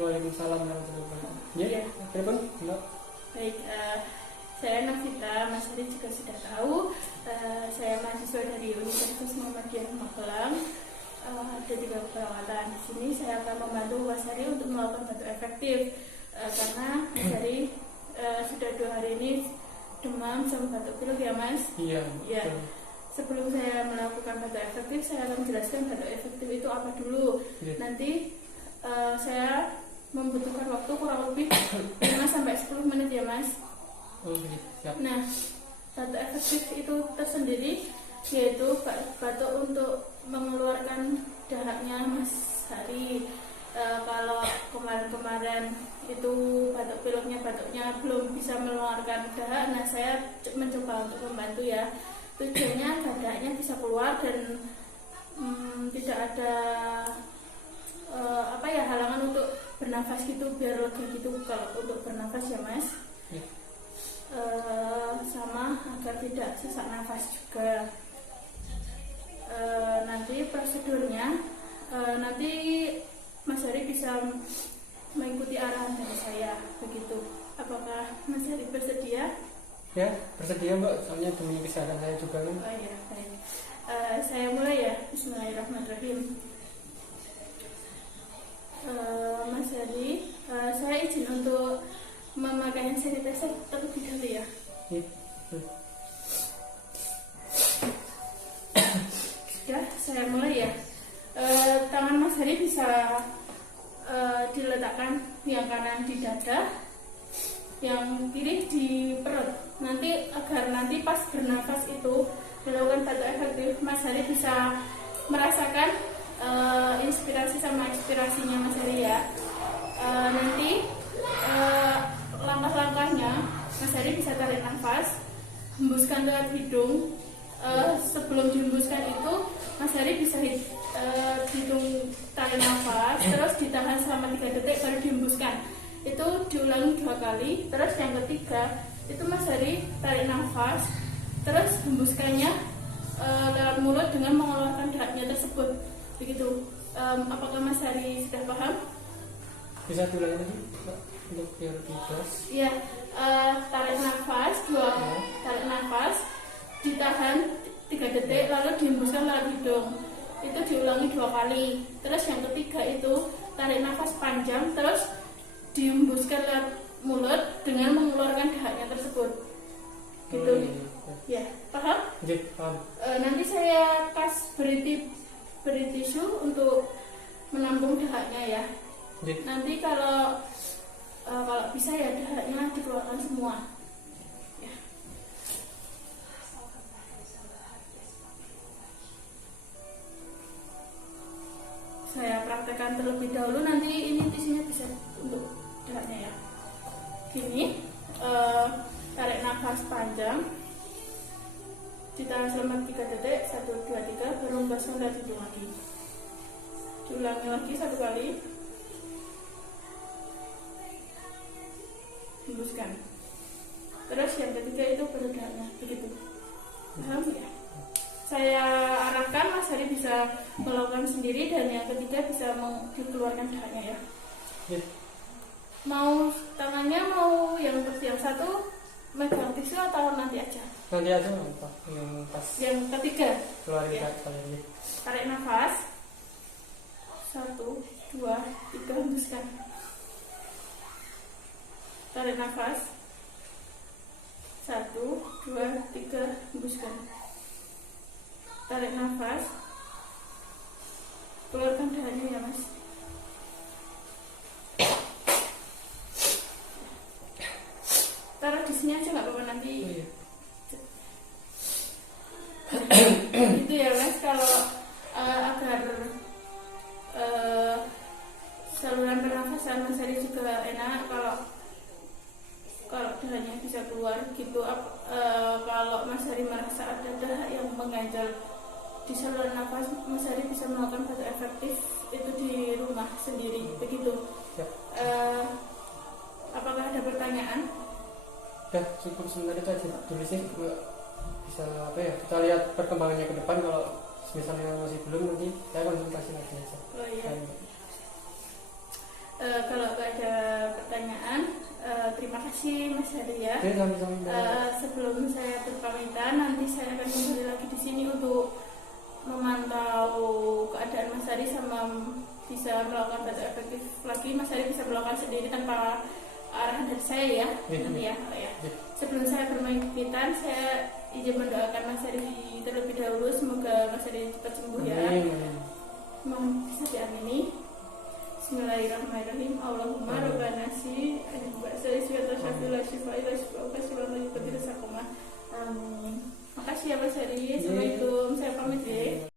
Waalaikumsalam warahmatullahi wabarakatuh. Ya, telepon, Mbak. Baik, saya Nafita, Mas Ari juga sudah tahu. Saya mahasiswa dari Universitas Muhammadiyah Magelang. Ada 3 perawatan di sini. Saya akan membantu Mas Ari untuk melakukan batuk efektif karena Mas Ari sudah 2 hari ini demam sama batuk pilek ya Mas. Iya. Ya. Sebelum saya melakukan batuk efektif, saya akan menjelaskan batuk efektif itu apa dulu. Ya. Nanti saya membutuhkan waktu kurang lebih 5-10 menit ya Mas. Oke, siap. Nah, batuk efektif itu tersendiri yaitu batuk untuk mengeluarkan dahaknya Mas Hari. Kalau kemarin-kemarin itu batuk pileknya batuknya belum bisa mengeluarkan dahak, nah saya mencoba untuk membantu ya. Tujuannya dahaknya bisa keluar dan tidak ada halangan untuk bernafas gitu, biar lega gitu kalau untuk bernafas ya Mas. Ya. Sama agar tidak sesak nafas juga. Nanti prosedurnya nanti Mas Hari bisa mengikuti arahan dari saya begitu. Apakah Mas Hari bersedia? Ya, bersedia Mbak, soalnya demi kesehatan saya juga kan. Oh iya, baik. Saya mulai ya. Bismillahirrahmanirrahim. Mas Hari, saya izin untuk memakai hand sanitizer terlebih dahulu ya. Ya. Sudah, saya mulai ya. Tangan Mas Hari bisa diletakkan yang kanan di dada, yang kiri di perut. Nanti agar nanti pas bernafas itu dilakukan batuk efektif, Mas Hari bisa merasakan inspirasi sama ekspirasinya Mas Hari ya. Nanti langkah-langkahnya Mas Hari bisa tarik nafas, hembuskan lewat hidung. Sebelum dihembuskan itu Mas Hari bisa hitung tarik nafas, terus ditahan selama 3 detik baru dihembuskan. Itu diulangi 2 kali. Terus yang ketiga itu Mas Hari tarik nafas, terus hembuskannya lewat mulut dengan mengeluarkan dahaknya tersebut. Begitu. Apakah Mas Hari sudah paham? Bisa diulangi lagi Mbak, untuk biar bebas. Iya. Tarik nafas 2, tarik nafas, ditahan 3 detik, lalu dihembuskan lewat hidung. Itu diulangi 2 kali. Terus yang ketiga itu tarik nafas panjang, terus dihembuskan lewat mulut dengan mengeluarkan dahaknya tersebut. Gitu. Ya, paham? Ya, paham. Nanti saya beri tisu untuk menampung dahaknya ya. Ya. Nanti kalau bisa ya dahaknya dikeluarkan semua. Ya. Saya praktekkan terlebih dahulu, nanti ini tisunya bisa untuk dahaknya ya. Gini, tarik nafas panjang, ditahan selama 3 detik, 1, 2, 3, baru hembuskan lewat hidung lagi. Diulangi lagi 1 kali, hembuskan. Terus yang ketiga itu baru dahaknya, begitu. Paham ya? Saya arahkan Mas Hari bisa melakukan sendiri, dan yang ketiga bisa dikeluarkan dahaknya ya. Ya. Mau tangannya mau yang satu megang tisu atau nanti aja? Nanti aja Mbak, yang pas Yang ketiga keluarin ya. kalian. Tarik nafas 1, 2, 3, hembuskan. Tarik nafas 1, 2, 3, hembuskan. Tarik nafas, keluarkan dahaknya ya Mas. Taruh di sini aja nggak apa-apa nanti. Oh, iya. Gitu ya Mas, kalau agar saluran pernafasan Mas Hari juga enak, kalau dahaknya bisa keluar gitu. Kalau Mas Hari merasa ada dahak yang mengganjal di saluran nafas, Mas Hari bisa melakukan batuk efektif itu di rumah sendiri begitu. Ya. Apakah ada pertanyaan? Ya, cukup sebenarnya itu aja dulu sih. Bisa kita lihat perkembangannya ke depan. Kalau misalnya masih belum, nanti saya konsultasi lagi aja. Oh iya. kalau nggak ada pertanyaan, terima kasih Mas Hari ya. Oke, sama-sama. Sebelum saya berpamitan, nanti saya akan kembali lagi di sini untuk memantau keadaan Mas Hari sama bisa melakukan batu efektif lagi. Mas Hari bisa melakukan sendiri tanpa arahan dari saya ya. Nanti ya. Sebelum saya berpamitan, saya izin mendoakan Mas Hari terlebih dahulu. Semoga Mas Hari cepat sembuh ya. Mohon bisa diamini. Bismillahirrahmanirrahim. Allahumma rabbana si ba'sa iswata syafila syifa'ila syifa'uka syifa'uka syifa'uka syifa'uka. Amin. Makasih ya Mas Hari. Assalamualaikum. Saya pamit ya.